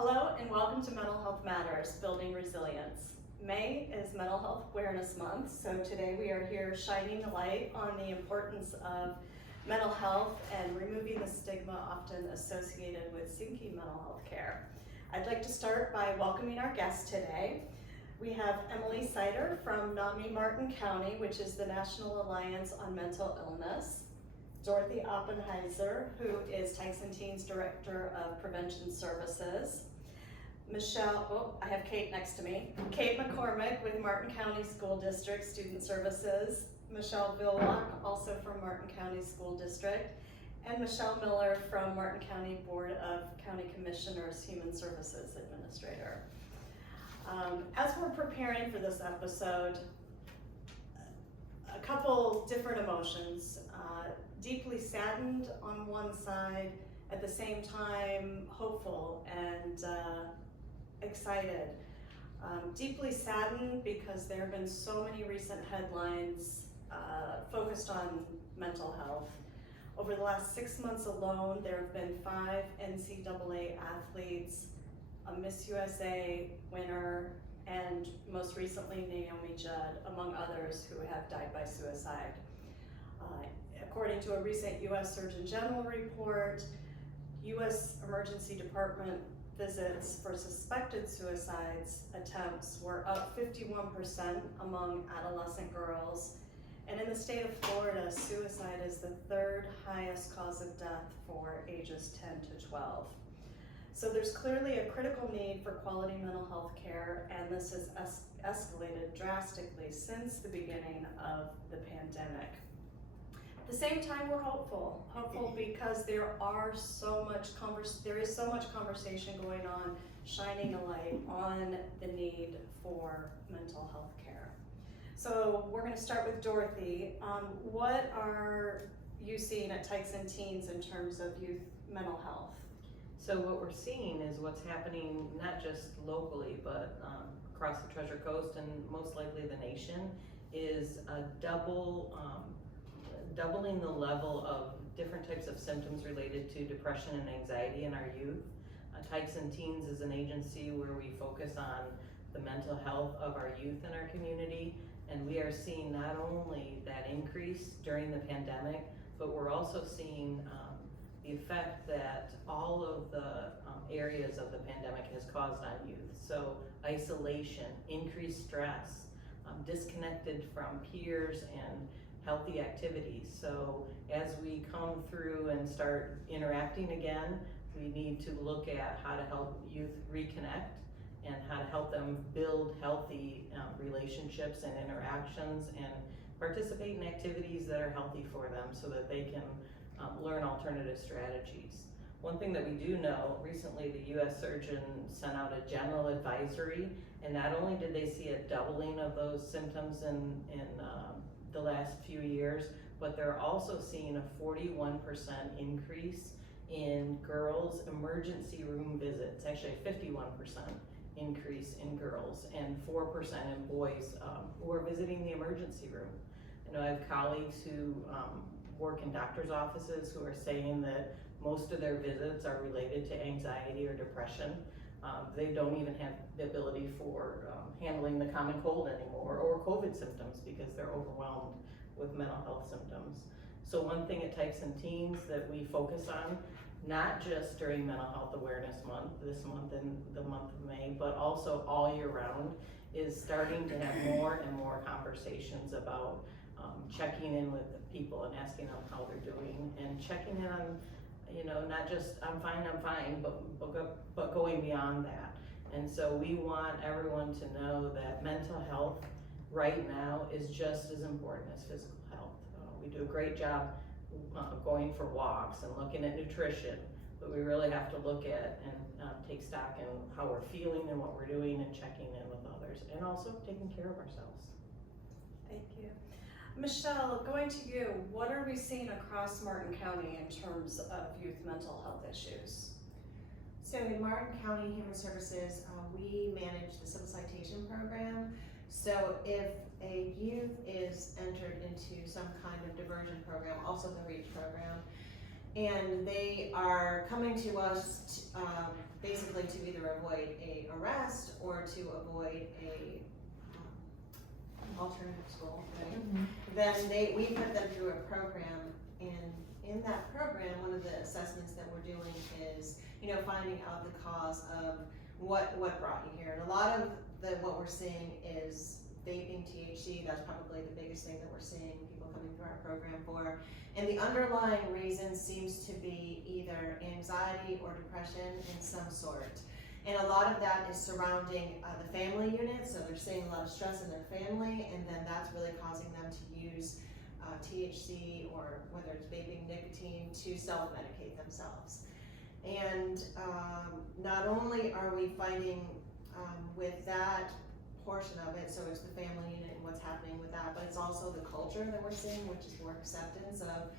Hello and welcome to Mental Health Matters, Building Resilience. May is Mental Health Awareness Month, so today we are here shining a light on the importance of mental health and removing the stigma often associated with seeking mental health care. I'd like to start by welcoming our guests today. We have Emily Sietter from NAMI Martin County, which is the National Alliance on Mental Illness. Dorothy Oppenheiser, who is Tykes&Teens Director of Prevention Services. I have Kate next to me. Kate McCormick with Martin County School District Student Services. Michelle Villwock, also from Martin County School District. And Michelle Miller from Martin County Board of County Commissioners Human Services Administrator. As we're preparing for this episode, a couple different emotions. Deeply saddened on one side, at the same time hopeful and excited. Deeply saddened because there have been so many recent headlines focused on mental health. Over the last 6 months alone, there have been 5 NCAA athletes, a Miss USA winner, and most recently Naomi Judd, among others, who have died by suicide. According to a recent U.S. Surgeon General report, U.S. Emergency Department visits for suspected suicides attempts were up 51% among adolescent girls. And in the state of Florida, suicide is the 3rd highest cause of death for ages 10 to 12. So there's clearly a critical need for quality mental health care, and this has escalated drastically since the beginning of the pandemic. At the same time, we're hopeful because there is so much conversation going on, shining a light on the need for mental health care. So we're going to start with Dorothy. What are you seeing at Tykes&Teens in terms of youth mental health? So what we're seeing is what's happening not just locally, but across the Treasure Coast and most likely the nation, is a doubling the level of different types of symptoms related to depression and anxiety in our youth. Tykes&Teens is an agency where we focus on the mental health of our youth in our community, and we are seeing not only that increase during the pandemic, but we're also seeing the effect that all of the areas of the pandemic has caused on youth. So isolation, increased stress, disconnected from peers and healthy activities. So as we come through and start interacting again, we need to look at how to help youth reconnect and how to help them build healthy relationships and interactions and participate in activities that are healthy for them so that they can learn alternative strategies. One thing that we do know, recently the U.S. Surgeon sent out a general advisory, and not only did they see a doubling of those symptoms in the last few years, but they're also seeing a 41% increase in girls' emergency room visits, actually a 51% increase in girls and 4% in boys who are visiting the emergency room. I know I have colleagues who work in doctor's offices who are saying that most of their visits are related to anxiety or depression. They don't even have the ability for handling the common cold anymore or COVID symptoms because they're overwhelmed with mental health symptoms. So one thing at Tykes&Teens that we focus on, not just during Mental Health Awareness Month, this month and the month of May, but also all year round, is starting to have more and more conversations about checking in with the people and asking them how they're doing and checking in on, not just I'm fine, but going beyond that. And so we want everyone to know that mental health right now is just as important as physical health. We do a great job going for walks and looking at nutrition, but we really have to look at and take stock in how we're feeling and what we're doing and checking in with others and also taking care of ourselves. Thank you. Michelle, going to you, what are we seeing across Martin County in terms of youth mental health issues? So in Martin County Human Services, we manage the civil citation program. So if a youth is entered into some kind of diversion program, also the REACH program, and they are coming to us basically to either avoid a arrest or to avoid a alternative school, right? Then we put them through a program, and in that program, one of the assessments that we're doing is, finding out the cause of what brought you here. And a lot of what we're seeing is vaping, THC. That's probably the biggest thing that we're seeing people coming through our program for. And the underlying reason seems to be either anxiety or depression in some sort. And a lot of that is surrounding the family unit, so they're seeing a lot of stress in their family, and then that's really causing them to use THC or whether it's vaping, nicotine, to self-medicate themselves. And not only are we fighting with that portion of it, so it's the family unit and what's happening with that, but it's also the culture that we're seeing, which is more acceptance of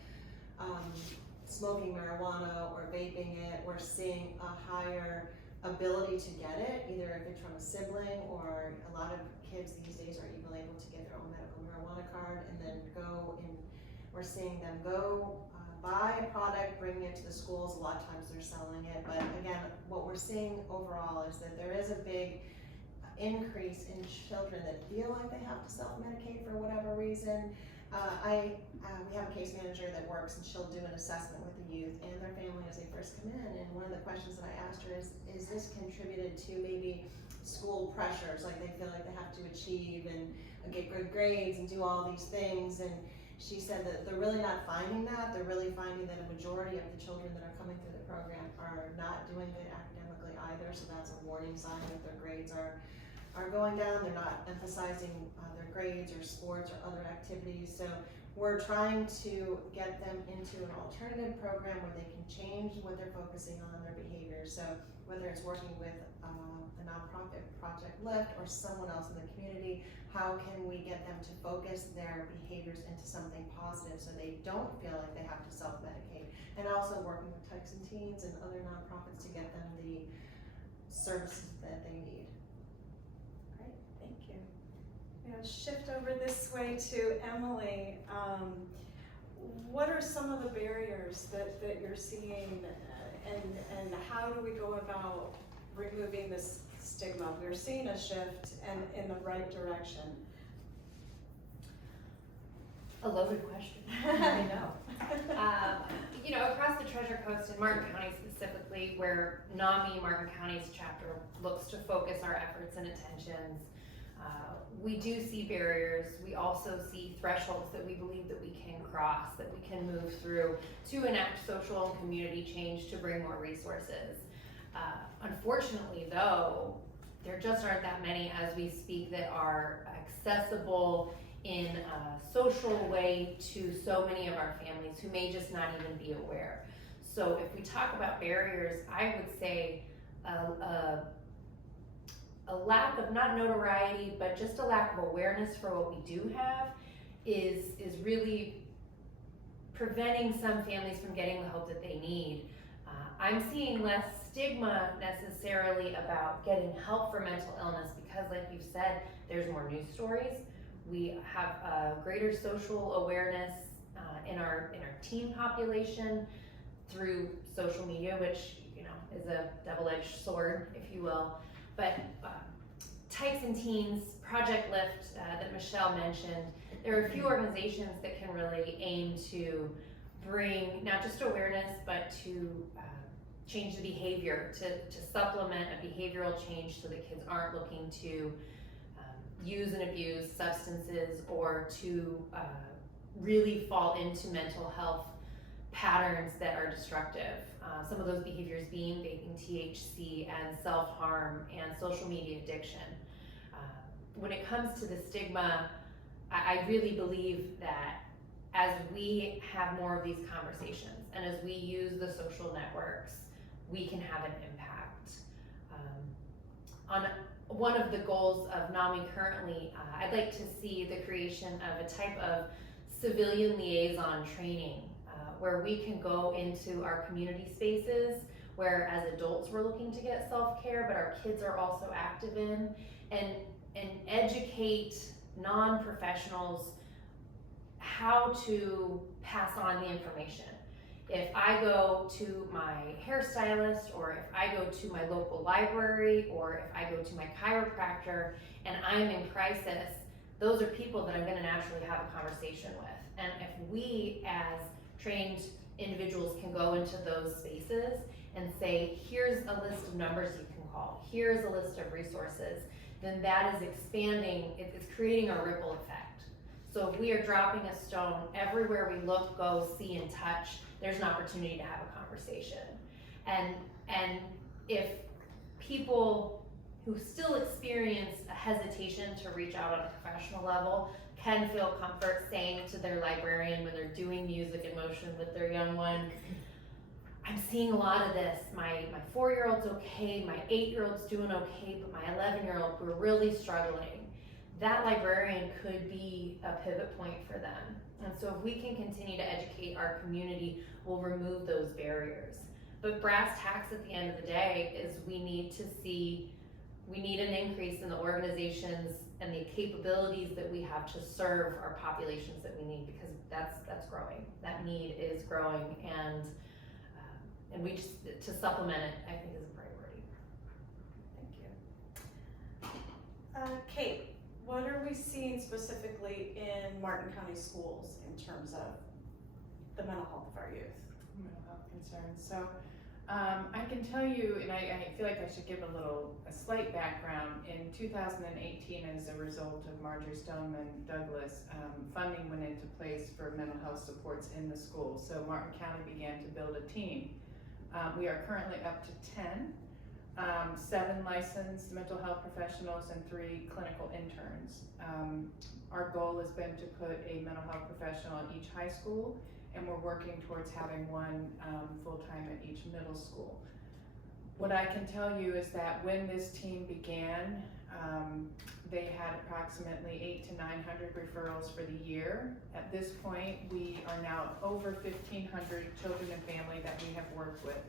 smoking marijuana or vaping it. We're seeing a higher ability to get it, either if it's from a sibling, or a lot of kids these days are even able to get their own medical marijuana card and then go in. We're seeing them go buy a product, bringing it to the schools. A lot of times they're selling it, but again, what we're seeing overall is that there is a big increase in children that feel like they have to self-medicate for whatever reason. We have a case manager that works, and she'll do an assessment with the youth and their family as they first come in, and one of the questions that I asked her is this contributed to maybe school pressures, like they feel like they have to achieve and get good grades and do all these things, and she said that they're really not finding that. They're really finding that a majority of the children that are coming through the program are not doing good academically either, so that's a warning sign that their grades are going down. They're not emphasizing their grades or sports or other activities. So we're trying to get them into an alternative program where they can change what they're focusing on, their behaviors. So whether it's working with a nonprofit, Project Lift, or someone else in the community, how can we get them to focus their behaviors into something positive so they don't feel like they have to self-medicate? And also working with Tykes&Teens and other nonprofits to get them the services that they need. Thank you. Shift over this way to Emily. What are some of the barriers that you're seeing, and how do we go about removing this stigma? We're seeing a shift and in the right direction. A loaded question. I know. Across the Treasure Coast and Martin County specifically, where NAMI, Martin County's chapter, looks to focus our efforts and attentions, we do see barriers. We also see thresholds that we believe that we can cross, that we can move through to enact social and community change to bring more resources. Unfortunately, though, there just aren't that many as we speak that are accessible in a social way to so many of our families who may just not even be aware. So if we talk about barriers, I would say a lack of, not notoriety, but just a lack of awareness for what we do have is really preventing some families from getting the help that they need. I'm seeing less stigma necessarily about getting help for mental illness because, like you've said, there's more news stories. We have a greater social awareness in our teen population through social media, which is a double-edged sword, if you will. But Tykes&Teens, Project Lift that Michelle mentioned, there are a few organizations that can really aim to bring not just awareness, but to change the behavior, to supplement a behavioral change so that kids aren't looking to use and abuse substances or to really fall into mental health patterns that are destructive. Some of those behaviors being vaping, THC, and self-harm, and social media addiction. When it comes to the stigma, I really believe that as we have more of these conversations and as we use the social networks, we can have an impact. On one of the goals of NAMI currently, I'd like to see the creation of a type of civilian liaison training where we can go into our community spaces where as adults we're looking to get self-care, but our kids are also active in, and educate non-professionals how to pass on the information. If I go to my hairstylist, or if I go to my local library, or if I go to my chiropractor and I'm in crisis, those are people that I'm gonna naturally have a conversation with. And if we as trained individuals can go into those spaces and say, here's a list of numbers you can call, here's a list of resources, then that is expanding, it's creating a ripple effect. So if we are dropping a stone, everywhere we look, go, see, and touch, there's an opportunity to have a conversation. And if people who still experience a hesitation to reach out on a professional level can feel comfort saying to their librarian when they're doing music in motion with their young one, I'm seeing a lot of this. My 4-year-old's okay, my 8-year-old's doing okay, but my 11-year-old, we're really struggling. That librarian could be a pivot point for them. And so if we can continue to educate our community, we'll remove those barriers. But brass tacks at the end of the day is we need an increase in the organizations and the capabilities that we have to serve our populations that we need, because that's growing. That need is growing, and we just, to supplement it, I think is a priority. Thank you. Kate, what are we seeing specifically in Martin County schools in terms of the mental health of our youth? Mental health concerns. So I can tell you, and I feel like I should give a slight background. In 2018, as a result of Marjorie Stoneman Douglas, funding went into place for mental health supports in the schools. So Martin County began to build a team. We are currently up to 10, 7 licensed mental health professionals and 3 clinical interns. Our goal has been to put a mental health professional in each high school, and we're working towards having 1 full-time at each middle school. What I can tell you is that when this team began, they had approximately 800 to 900 referrals for the year. At this point, we are now over 1,500 children and family that we have worked with.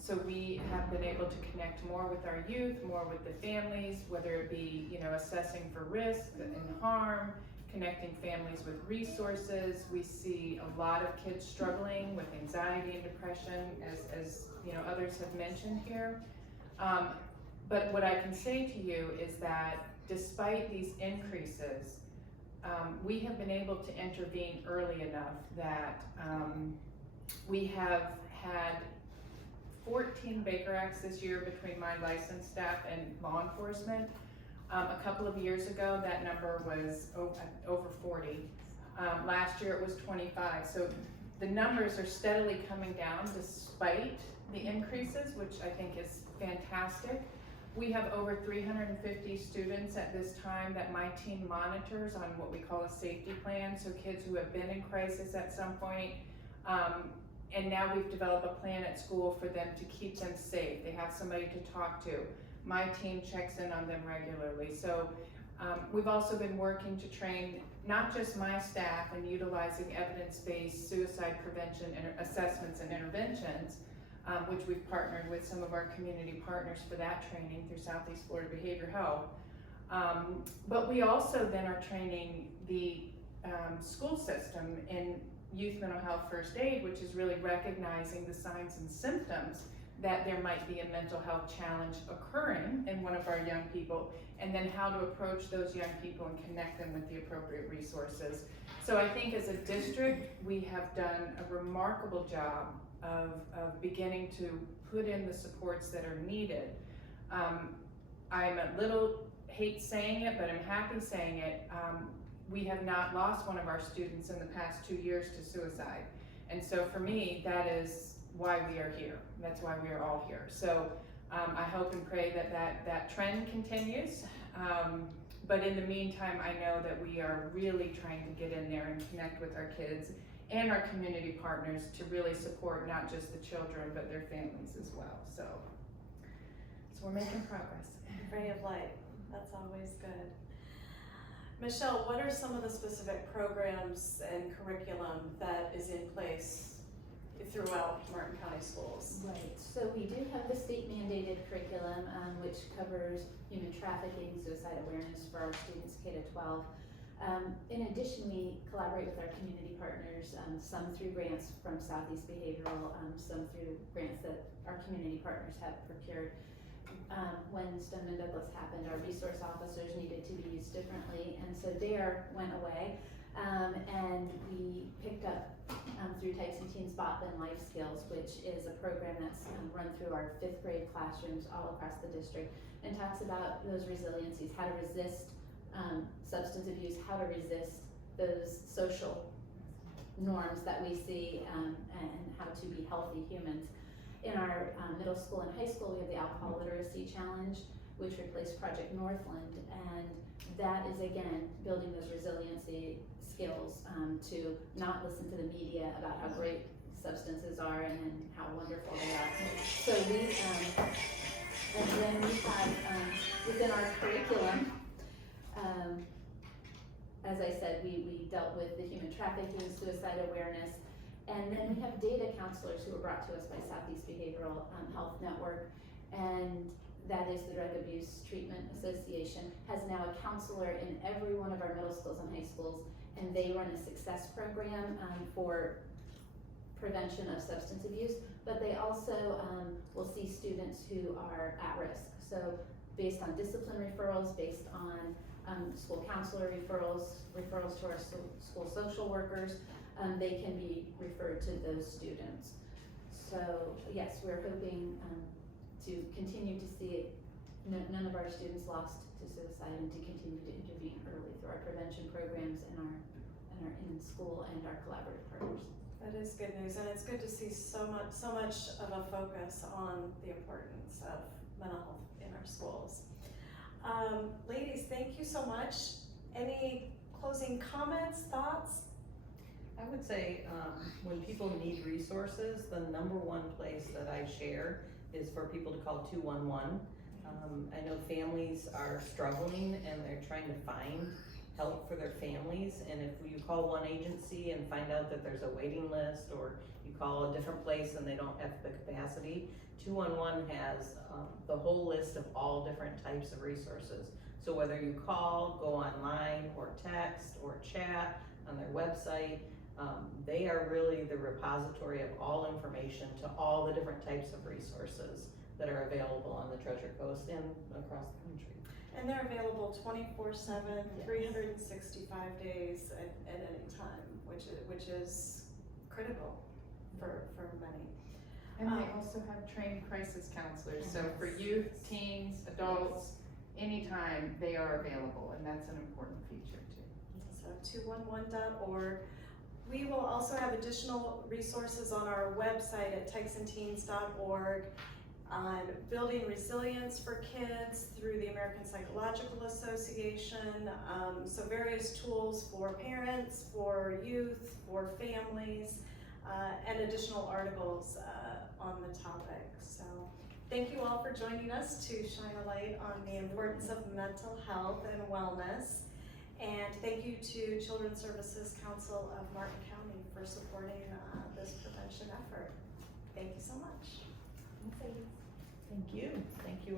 So we have been able to connect more with our youth, more with the families, whether it be, assessing for risk and harm, connecting families with resources. We see a lot of kids struggling with anxiety and depression, as others have mentioned here. But what I can say to you is that despite these increases, we have been able to intervene early enough that we have had 14 Baker Acts this year between my licensed staff and law enforcement. A couple of years ago, that number was over 40. Last year it was 25. So the numbers are steadily coming down despite the increases, which I think is fantastic. We have over 350 students at this time that my team monitors on what we call a safety plan. So kids who have been in crisis at some point, and now we've developed a plan at school for them to keep them safe. They have somebody to talk to. My team checks in on them regularly. So we've also been working to train not just my staff in utilizing evidence-based suicide prevention assessments and interventions, which we've partnered with some of our community partners for that training through Southeast Florida Behavioral Health. But we also then are training the school system in youth mental health first aid, which is really recognizing the signs and symptoms that there might be a mental health challenge occurring in one of our young people, and then how to approach those young people and connect them with the appropriate resources. So I think as a district, we have done a remarkable job of beginning to put in the supports that are needed. I'm a little, hate saying it, but I'm happy saying it. We have not lost one of our students in the past 2 years to suicide. And so for me, that is why we are here. That's why we are all here. So I hope and pray that trend continues. But in the meantime, I know that we are really trying to get in there and connect with our kids and our community partners to really support not just the children, but their families as well. So we're making progress. Ray of light, that's always good. Michelle, what are some of the specific programs and curriculum that is in place throughout Martin County schools? Right, so we do have the state mandated curriculum, which covers human trafficking, suicide awareness for our students K to 12. In addition, we collaborate with our community partners, some through grants from Southeast Behavioral, some through grants that our community partners have procured. When Stoneman Douglas happened, our resource officers needed to be used differently, and so DARE went away, and we picked up through Tykes&Teens Botman Life Skills, which is a program that's run through our 5th grade classrooms all across the district, and talks about those resiliencies, how to resist substance abuse, how to resist those social norms that we see, and how to be healthy humans. In our middle school and high school, we have the Alcohol Literacy Challenge, which replaced Project Northland, and that is again building those resiliency skills to not listen to the media about how great substances are and how wonderful they are. So we, and then we have within our curriculum, as I said, we dealt with the human trafficking, suicide awareness, and then we have data counselors who were brought to us by Southeast Behavioral Health Network, and that is the Drug Abuse Treatment Association, has now a counselor in every one of our middle schools and high schools, and they run a success program for prevention of substance abuse, but they also will see students who are at risk. So based on discipline referrals, based on school counselor referrals to our school social workers, they can be referred to those students. So yes, we're hoping to continue to see none of our students lost to suicide, and to continue to intervene early through our prevention programs and our in school and our collaborative partners. That is good news, and it's good to see so much of a focus on the importance of mental health in our schools. Ladies, thank you so much. Any closing comments, thoughts? I would say when people need resources, the number one place that I share is for people to call 211. I know families are struggling and they're trying to find help for their families, and if you call one agency and find out that there's a waiting list, or you call a different place and they don't have the capacity, 211 has the whole list of all different types of resources. So whether you call, go online, or text, or chat on their website, they are really the repository of all information to all the different types of resources that are available on the Treasure Coast and across the country. And they're available 24/7, 365 days at any time, which is critical for many. And they also have trained crisis counselors, so for youth, teens, adults, anytime they are available, and that's an important feature too. So 211.org. We will also have additional resources on our website at Tykes&Teens.org on building resilience for kids through the American Psychological Association. So various tools for parents, for youth, for families, and additional articles on the topic. So thank you all for joining us to shine a light on the importance of mental health and wellness. And thank you to Children's Services Council of Martin County for supporting this prevention effort. Thank you so much. Thank you. Thank you.